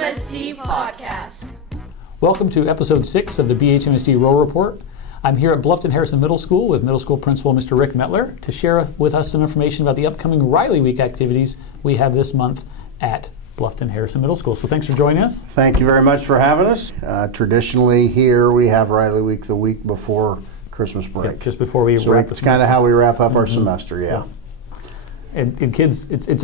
BHMSD podcast. Welcome to episode 6 of the BHMSD Row Report. I'm here at Bluffton Harrison Middle School with middle school principal Mr. Rick Metler to share with us some information about the upcoming Riley Week activities we have this month at Bluffton Harrison Middle School. So thanks for joining us. Thank you very much for having us. Traditionally here we have Riley Week the week before Christmas break. Just before we so wrap the it's kind of how we wrap up our semester, yeah. And kids, it's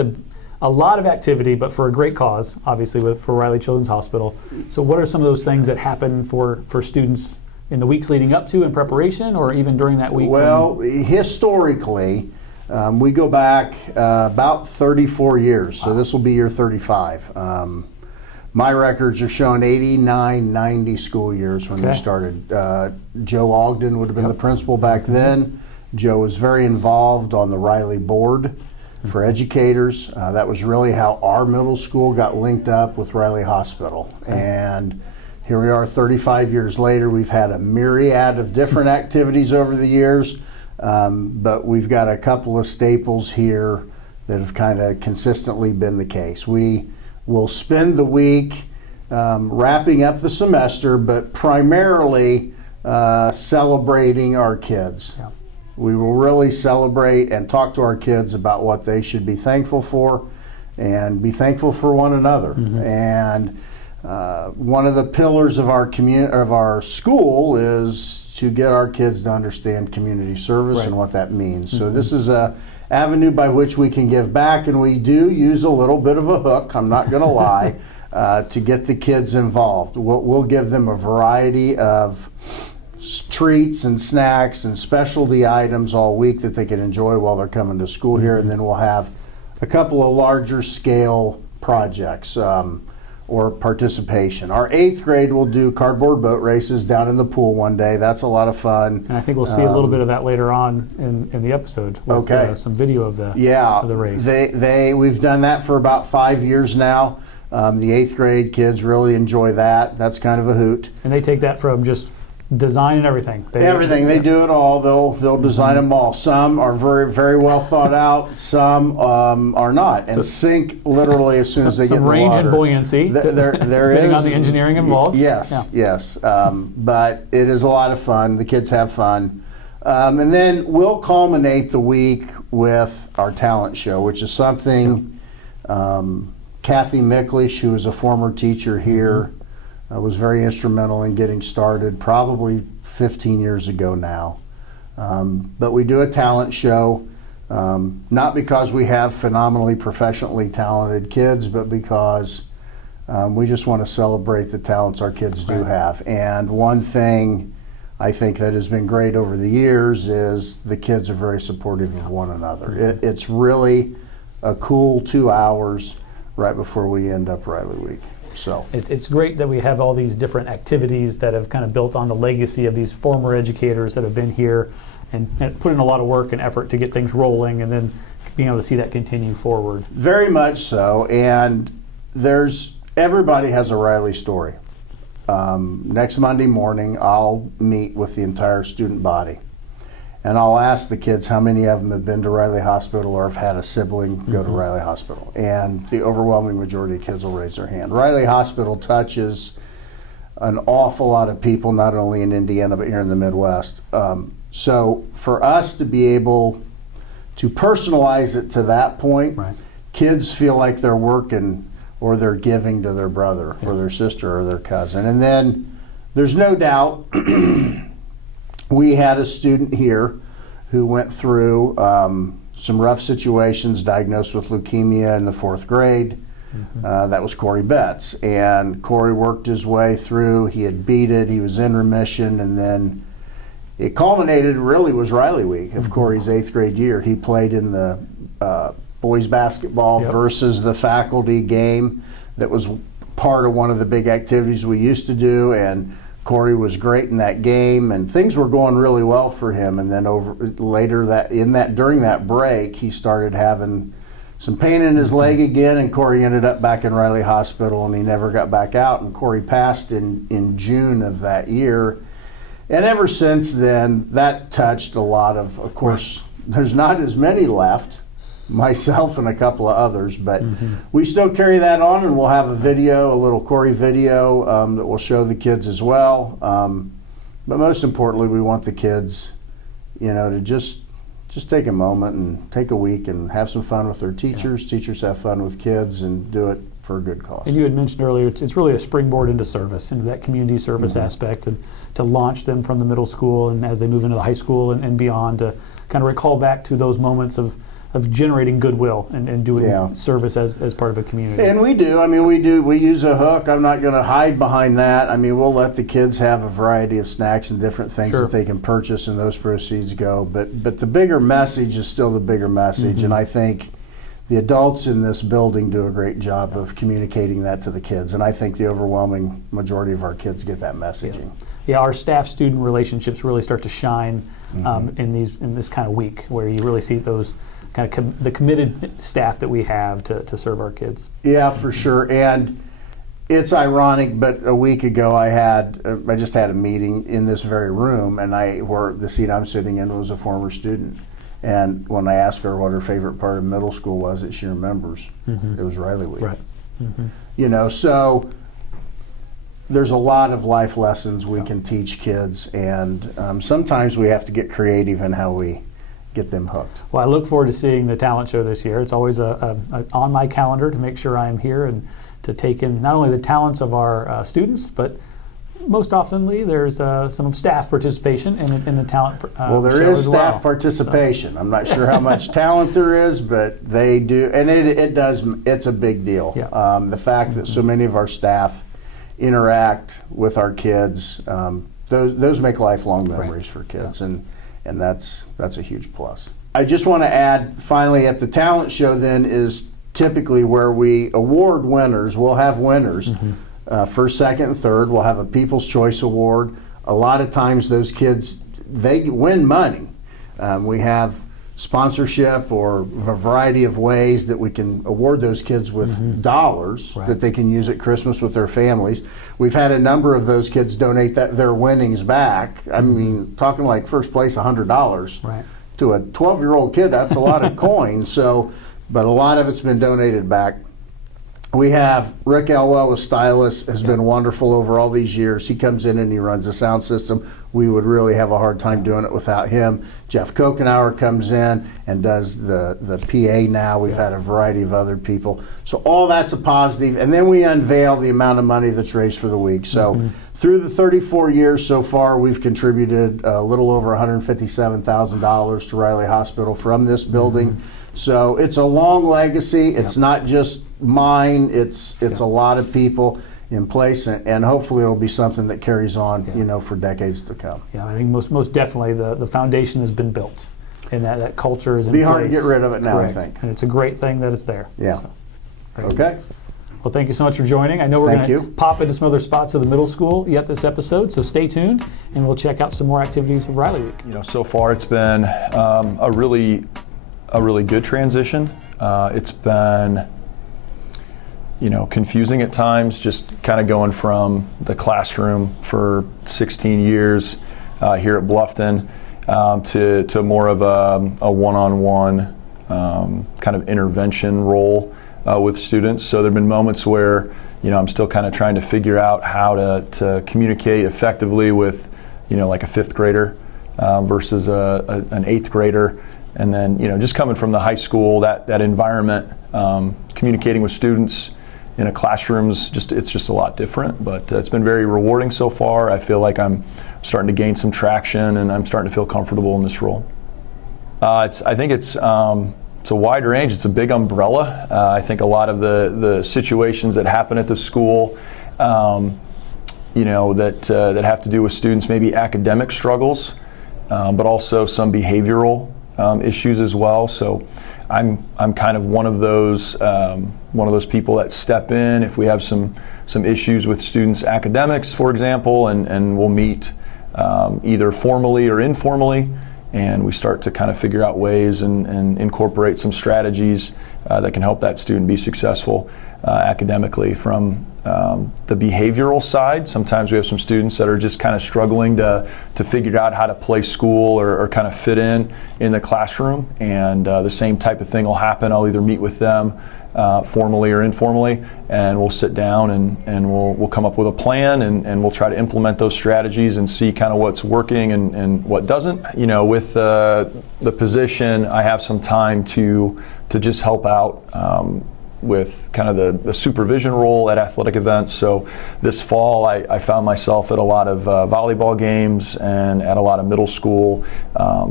a lot of activity, but for a great cause, obviously, for Riley Children's Hospital. So what are some of those things that happen for students in the weeks leading up to in preparation or even during that week? Well, historically, we go back about 34 years, so this will be year 35. My records are showing 89, 90 school years when we started. Joe Ogden would have been the principal back then. Joe was very involved on the Riley board for educators. That was really how our middle school got linked up with Riley Hospital. And here we are 35 years later. We've had a myriad of different activities over the years, but we've got a couple of staples here that have kind of consistently been the case. We will spend the week wrapping up the semester, but primarily celebrating our kids. Yeah. We will really celebrate and talk to our kids about what they should be thankful for and be thankful for one another. And one of the pillars of our school is to get our kids to understand community service and what that means. So this is a avenue by which we can give back, and we do use a little bit of a hook, I'm not going to lie, to get the kids involved. We'll give them a variety of treats and snacks and specialty items all week that they can enjoy while they're coming to school here, and then we'll have a couple of larger scale projects or participation. Our 8th grade will do cardboard boat races down in the pool one day. That's a lot of fun. And I think we'll see a little bit of that later on in the episode with some video of the race. We've done that for about 5 years now. The 8th grade kids really enjoy that. That's kind of a hoot. And they take that from just design and everything. They do it all. They'll design them all. Some are very, very well thought out. Some are not, and sink literally as soon as they get in the water. Some range and buoyancy. There depending is on the engineering involved. Yes. But it is a lot of fun. The kids have fun, and then we'll culminate the week with our talent show, which is something Kathy Micklish, who is a former teacher here, was very instrumental in getting started probably 15 years ago now. But we do a talent show, not because we have phenomenally professionally talented kids, but because we just want to celebrate the talents our kids do have. And one thing I think that has been great over the years is the kids are very supportive of one another. It's really a cool 2 hours right before we end up Riley Week. So it's great that we have all these different activities that have kind of built on the legacy of these former educators that have been here and put in a lot of work and effort to get things rolling, and then being able to see that continue forward. Very much so, and everybody has a Riley story. Next Monday morning, I'll meet with the entire student body, and I'll ask the kids how many of them have been to Riley Hospital or have had a sibling go to Riley Hospital. And the overwhelming majority of kids will raise their hand. Riley Hospital touches an awful lot of people, not only in Indiana, but here in the Midwest. So for us to be able to personalize it to that point, kids feel like they're working or they're giving to their brother or their sister or their cousin. And then there's no doubt we had a student here who went through some rough situations, diagnosed with leukemia in the 4th grade. That was Corey Betts. And Corey worked his way through. He had beat it. He was in remission. And then it culminated, really, was Riley Week of Corey's 8th grade year. He played in the boys basketball versus the faculty game that was part of one of the big activities we used to do. And Corey was great in that game, and things were going really well for him. And then during that break, he started having some pain in his leg again, and Corey ended up back in Riley Hospital, and he never got back out. And Corey passed in June of that year. And ever since then, that touched a lot of course, there's not as many left, myself and a couple of others, but we still carry that on, and we'll have a video, a little Corey video that will show the kids as well. But most importantly, we want the kids, to just take a moment and take a week and have some fun with their teachers. Yeah. Teachers have fun with kids and do it for a good cause. And you had mentioned earlier, it's really a springboard into service, into that community service aspect, and to launch them from the middle school and as they move into the high school and beyond, to kind of recall back to those moments of generating goodwill and doing service as part of a community. And we do. I mean, we use a hook. I'm not going to hide behind that. I mean, we'll let the kids have a variety of snacks and different things that they can purchase, and those proceeds go. But the bigger message is still the bigger message, and I think the adults in this building do a great job of communicating that to the kids, and I think the overwhelming majority of our kids get that messaging. Yeah, our staff-student relationships really start to shine in this kind of week, where you really see those kind of the committed staff that we have to serve our kids. Yeah, for sure. And it's ironic, but a week ago I just had a meeting in this very room, and where the seat I'm sitting in was a former student. And when I asked her what her favorite part of middle school was that she remembers, it was Riley Week. Right. So there's a lot of life lessons we can teach kids, and sometimes we have to get creative in how we get them hooked. Well, I look forward to seeing the talent show this year. It's always on my calendar to make sure I am here and to take in not only the talents of our students, but most oftenly there's some staff participation in the talent well, there show is as staff well. participation. So I'm not sure how much talent there is, but they do, and it's a big deal. Yeah. The fact that so many of our staff interact with our kids, those make lifelong memories for kids, and that's a huge plus. I just want to add, finally, at the talent show then is typically where we award winners. We'll have winners, first, second, and third. We'll have a People's Choice Award. A lot of times those kids, they win money. We have sponsorship or a variety of ways that we can award those kids with dollars that they can use at Christmas with their families. We've had a number of those kids donate their winnings back. I mean, talking like first place $100 to a 12-year-old kid, that's a lot of coins. So, but a lot of it's been donated back. We have Rick Elwell, a stylist, has been wonderful over all these years. He comes in and he runs the sound system. We would really have a hard time doing it without him. Jeff Kokenauer comes in and does the PA now. We've had a variety of other people. So all that's a positive. And then we unveil the amount of money that's raised for the week. So through the 34 years so far, we've contributed a little over $157,000 to Riley Hospital from this building. So it's a long legacy. It's not just mine. It's a lot of people in place, and hopefully it'll be something that carries on, for decades to come. Yeah, I think most definitely the foundation has been built, and that culture is in place. Be hard to get rid of it now, I think. And it's a great thing that it's there. Yeah. So, okay. Well, thank you so much for joining. I know we're going to pop into some other spots of the middle school yet this episode, so stay tuned, and we'll check out some more activities of Riley Week. So far it's been a really good transition. It's been, confusing at times, just kind of going from the classroom for 16 years here at Bluffton to more of a one-on-one kind of intervention role with students. So there have been moments where, I'm still kind of trying to figure out how to communicate effectively with, like a fifth grader versus an eighth grader. And then, just coming from the high school, that environment, communicating with students in a classroom's it's just a lot different. But it's been very rewarding so far. I feel like I'm starting to gain some traction, and I'm starting to feel comfortable in this role. I think it's a wide range. It's a big umbrella. I think a lot of the situations that happen at the school, that have to do with students, maybe academic struggles, but also some behavioral issues as well. So I'm kind of one of those people that step in if we have some issues with students' academics, for example, and we'll meet either formally or informally, and we start to kind of figure out ways and incorporate some strategies that can help that student be successful academically, from the behavioral side. Sometimes we have some students that are just kind of struggling to figure out how to play school or kind of fit in the classroom, and the same type of thing will happen. I'll either meet with them formally or informally, and we'll sit down and we'll come up with a plan, and we'll try to implement those strategies and see kind of what's working and what doesn't. You know, with the position, I have some time to just help out with kind of the supervision role at athletic events. So this fall I found myself at a lot of volleyball games and at a lot of middle school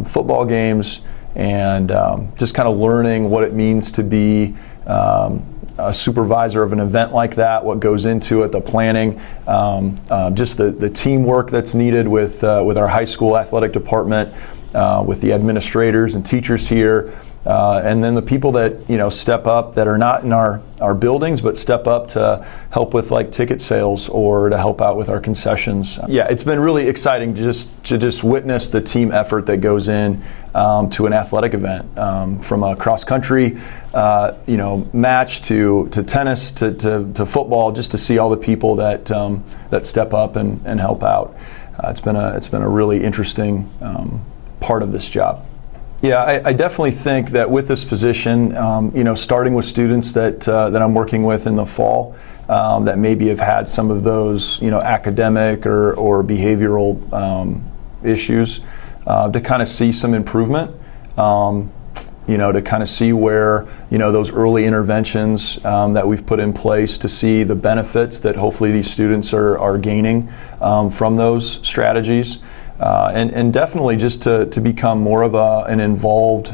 football games, and just kind of learning what it means to be a supervisor of an event like that, what goes into it, the planning, just the teamwork that's needed with our high school athletic department, with the administrators and teachers here, and then the people that step up that are not in our buildings but step up to help with like ticket sales or to help out with our concessions. Yeah, it's been really exciting to just witness the team effort that goes in to an athletic event, from a cross country match to tennis to football, just to see all the people that step up and help out. It's been a really interesting part of this job. Yeah, I definitely think that with this position, starting with students that I'm working with in the fall, that maybe have had some of those academic or behavioral issues, to kind of see some improvement, to kind of see where those early interventions that we've put in place, to see the benefits that hopefully these students are gaining from those strategies. And definitely just to become more of an involved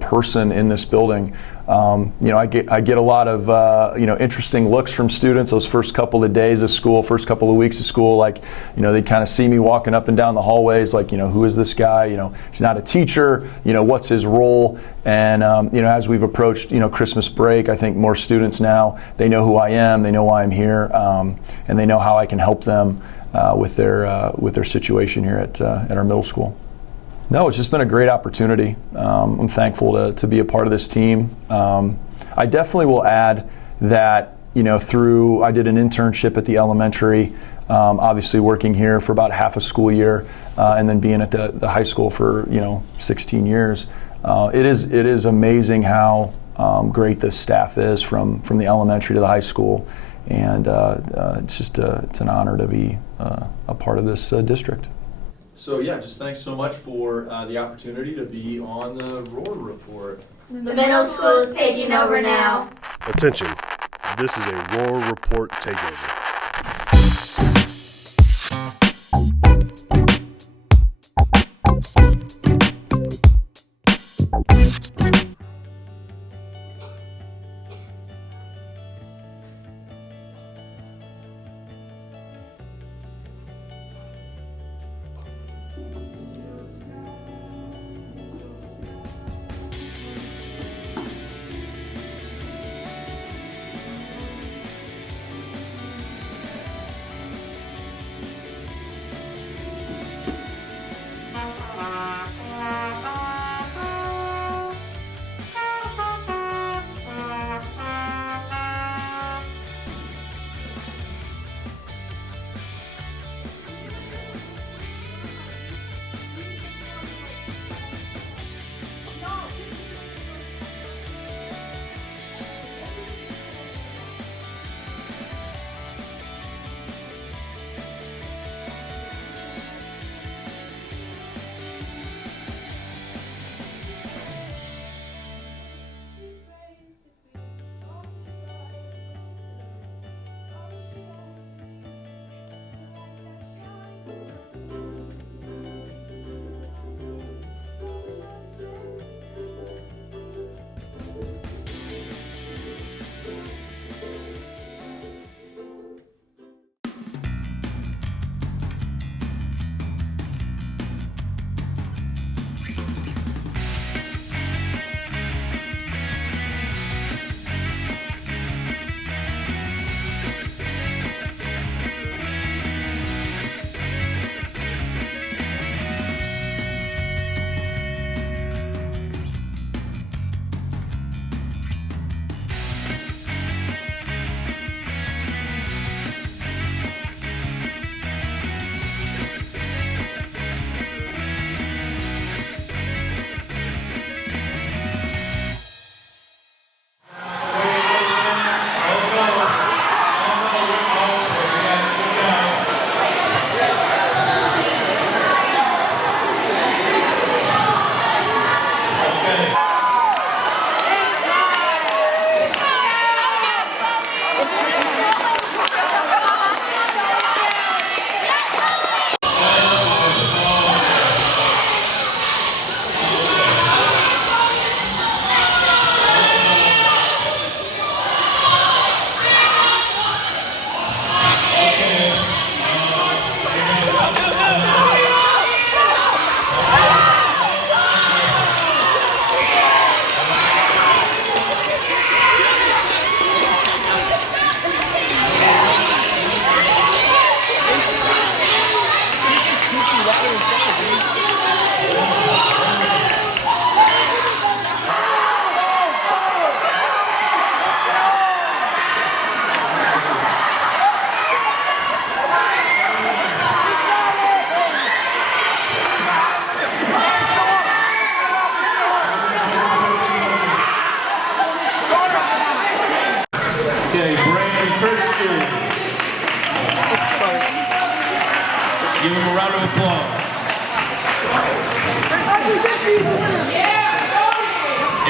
person in this building. I get a lot of interesting looks from students those first couple of days of school, first couple of weeks of school. Like they kind of see me walking up and down the hallways, like who is this guy? He's not a teacher. What's his role? And as we've approached Christmas break, I think more students now, they know who I am, they know why I'm here, and they know how I can help them with their situation here at our middle school. No, it's just been a great opportunity. I'm thankful to be a part of this team. I definitely will add that I did an internship at the elementary, obviously working here for about half a school year, and then being at the high school for 16 years. It is amazing how great this staff is from the elementary to the high school. And it's an honor to be a part of this district. So yeah, just thanks so much for the opportunity to be on the Roar Report. The middle school is taking over now. Attention, this is a Roar Report takeover.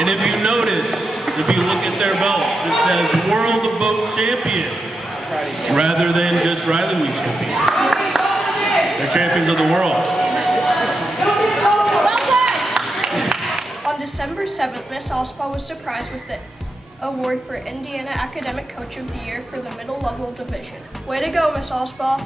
And if you notice, if you look at their belts, it says World Boat Champion rather than just Riley Week champion. They're champions of the world. On December 7th, Miss Allspaw was surprised with the award for Indiana Academic Coach of the Year for the middle level division. Way to go, Miss Allspaw.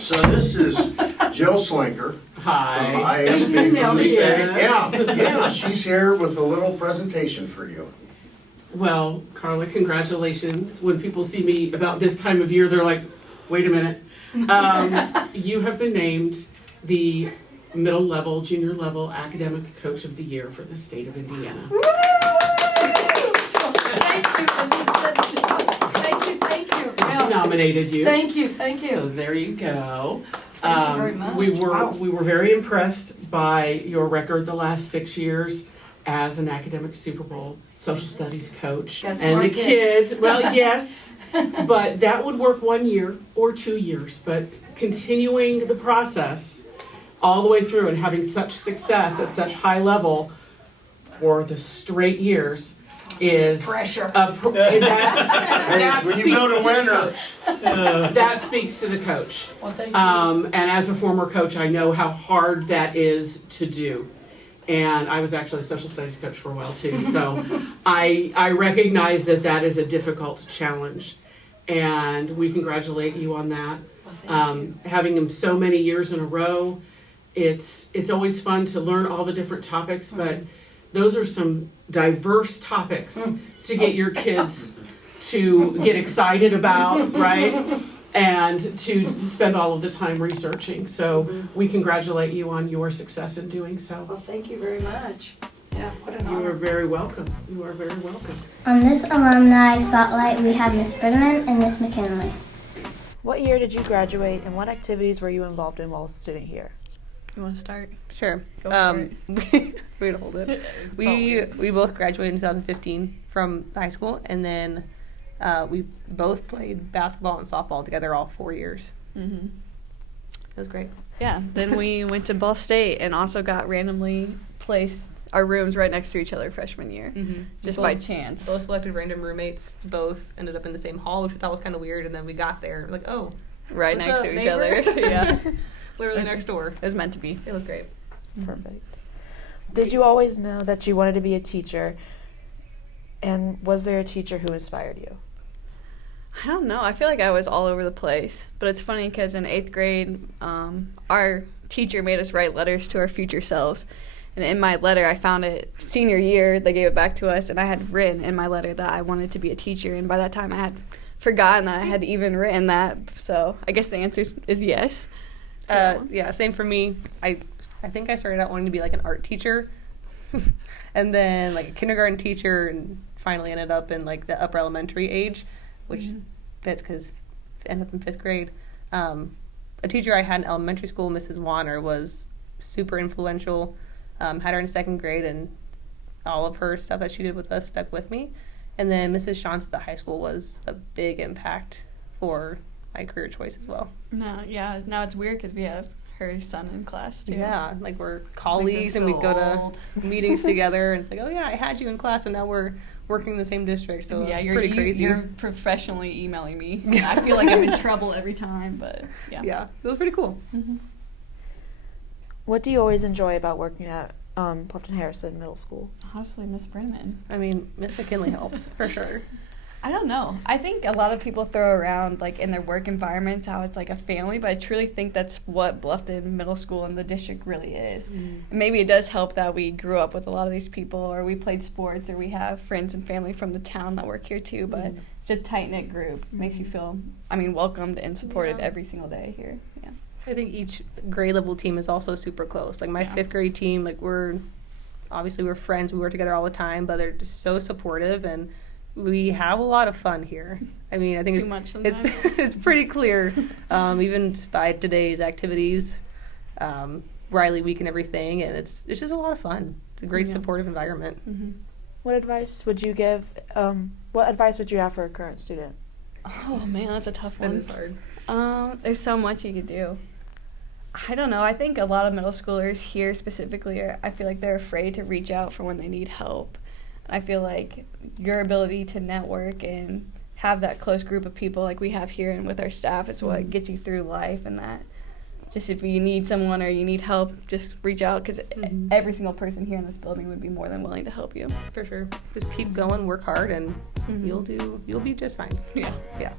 So this is Jill Slinker from ISB from the state. Yeah, she's here with a little presentation for you. Well, Carla, congratulations. When people see me about this time of year, they're like, wait a minute. You have been named the middle level, junior level academic coach of the year for the state of Indiana. Thank you. Susie nominated you. Thank you. So there you go. Thank you very much. We were very impressed by your record the last 6 years as an academic Super Bowl social studies coach. Got And smart the kids. kids, well, yes, but that would work 1 year or 2 years. But continuing the process all the way through and having such success at such high level for the straight years is Pressure. that When you build a winner. that speaks to the coach. Well, thank you. And as a former coach, I know how hard that is to do. And I was actually a social studies coach for a while too. So I recognize that is a difficult challenge. And we congratulate you on that. Well, thank you. Having them so many years in a row, it's always fun to learn all the different topics, but those are some diverse topics to get your kids to get excited about, right? And to spend all of the time researching. So we congratulate you on your success in doing so. Well, thank you very much. Yeah, what an You are honor. very welcome. You are very welcome. On this Alumni Spotlight, we have Miss Britterman and Miss McKinley. What year did you graduate, and what activities were you involved in while studying here? You want to start? Sure. Go for it. We're gonna hold it. We both graduated in 2015 from high school, and then we both played basketball and softball together all 4 years. Mm-hmm. It was great. Yeah. Then we went to Ball State and also got randomly placed our rooms right next to each other freshman year, just by chance. Both selected random roommates. Both ended up in the same hall, which we thought was kind of weird. And then we got there, like, oh, Right what's next up, to each neighbor? other. Yeah. Literally It was- next door. It was meant to be. It was great. Perfect. Did you always know that you wanted to be a teacher, and was there a teacher who inspired you? I don't know. I feel like I was all over the place. But it's funny because in 8th grade, our teacher made us write letters to our future selves. And in my letter, I found it senior year, they gave it back to us, and I had written in my letter that I wanted to be a teacher. And by that time, I had forgotten that I had even written that. So I guess the answer is yes. Yeah, same for me. I think I started out wanting to be like an art teacher, and then like a kindergarten teacher, and finally ended up in like the upper elementary age, which fits because I ended up in 5th grade. A teacher I had in elementary school, Mrs. Warner, was super influential. Had her in 2nd grade, and all of her stuff that she did with us stuck with me. And then Mrs. Shantz at the high school was a big impact for my career choice as well. Now it's weird because we have her son in class, too. Yeah, like we're colleagues and we go to meetings together, and it's like, oh yeah, I had you in class, and now we're working in the same district, so it's pretty crazy. You're professionally emailing me. I feel like I'm in trouble every time, but yeah. Yeah, it was pretty cool. Mm-hmm. What do you always enjoy about working at Bluffton Harrison Middle School? Honestly, Miss Brennan. I mean, Miss McKinley helps, for sure. I don't know. I think a lot of people throw around, like, in their work environments, how it's like a family, but I truly think that's what Bluffton Middle School and the district really is. And maybe it does help that we grew up with a lot of these people, or we played sports, or we have friends and family from the town that work here too, but it's a tight-knit group. It makes you feel, welcomed and supported every single day here. Yeah. I think each grade level team is also super close. Like my 5th grade team, like we're friends, we work together all the time, but they're just so supportive, and we have a lot of fun here. I mean, I think it's pretty clear, even by today's activities, Riley Week and everything, and it's just a lot of fun. It's a great supportive environment. Mm-hmm. What advice would you give? What advice would you have for a current student? Oh man, that's a tough one. That is hard. There's so much you could do. I don't know. I think a lot of middle schoolers here specifically I feel like they're afraid to reach out for when they need help. I feel like your ability to network and have that close group of people like we have here and with our staff is what gets you through life, and that just if you need someone or you need help, just reach out, because every single person here in this building would be more than willing to help you. For sure. Just keep going, work hard, and you'll be just fine. Yeah.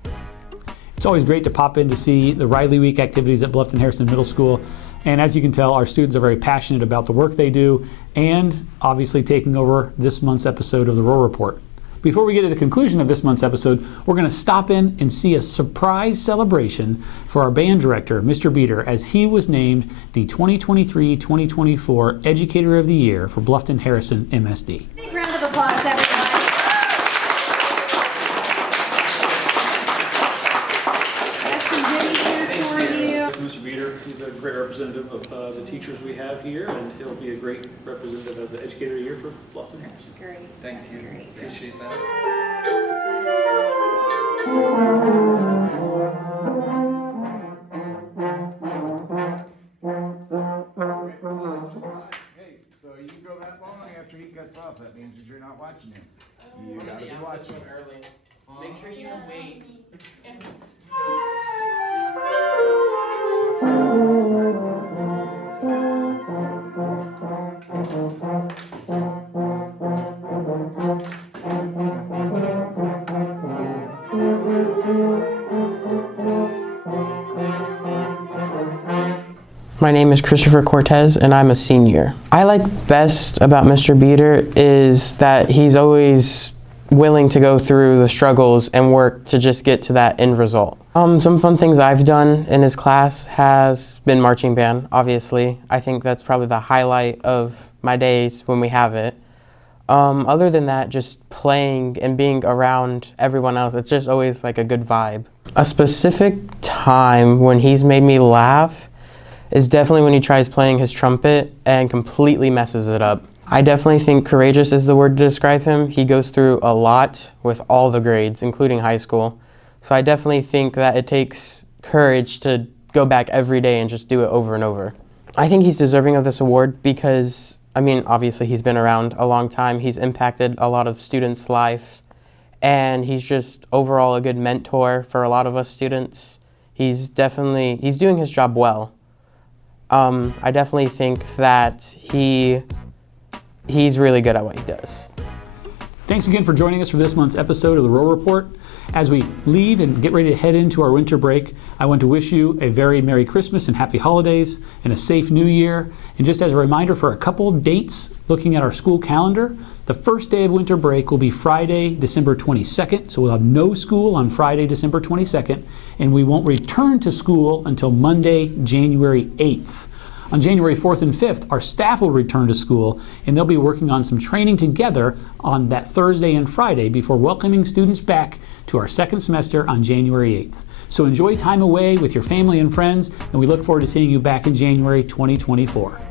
It's always great to pop in to see the Riley Week activities at Bluffton Harrison Middle School. And as you can tell, our students are very passionate about the work they do and obviously taking over this month's episode of the Roar Report. Before we get to the conclusion of this month's episode, we're going to stop in and see a surprise celebration for our band director, Mr. Beater, as he was named the 2023-2024 Educator of the Year for Bluffton Harrison MSD. Big round of applause, everyone. Got some goodies here for you. Mr. Beater, he's a great representative of the teachers we have here, and he'll be a great representative as the Educator of the Year for Bluffton Harrison. That's great. Thank you. Great. Appreciate that. Hey, so you go that long after he cuts off, that means that you're not watching him. You gotta be watching. Early. Make sure you wait. My name is Christopher Cortez and I'm a senior. I like best about Mr. Beater is that he's always willing to go through the struggles and work to just get to that end result. Some fun things I've done in his class has been marching band, obviously. I think that's probably the highlight of my days when we have it. Other than that, just playing and being around everyone else, it's just always like a good vibe. A specific time when he's made me laugh is definitely when he tries playing his trumpet and completely messes it up. I definitely think courageous is the word to describe him. He goes through a lot with all the grades, including high school. So I definitely think that it takes courage to go back every day and just do it over and over. I think he's deserving of this award because, I mean, obviously he's been around a long time. He's impacted a lot of students' life, and he's just overall a good mentor for a lot of us students. He's doing his job well. I definitely think that he's really good at what he does. Thanks again for joining us for this month's episode of the Roar Report. As we leave and get ready to head into our winter break, I want to wish you a very Merry Christmas and Happy Holidays and a safe New Year. And just as a reminder for a couple dates, looking at our school calendar, the first day of winter break will be Friday, December 22nd. So we'll have no school on Friday, December 22nd, and we won't return to school until Monday, January 8th. On January 4th and 5th, our staff will return to school, and they'll be working on some training together on that Thursday and Friday before welcoming students back to our second semester on January 8th. So enjoy time away with your family and friends, and we look forward to seeing you back in January 2024.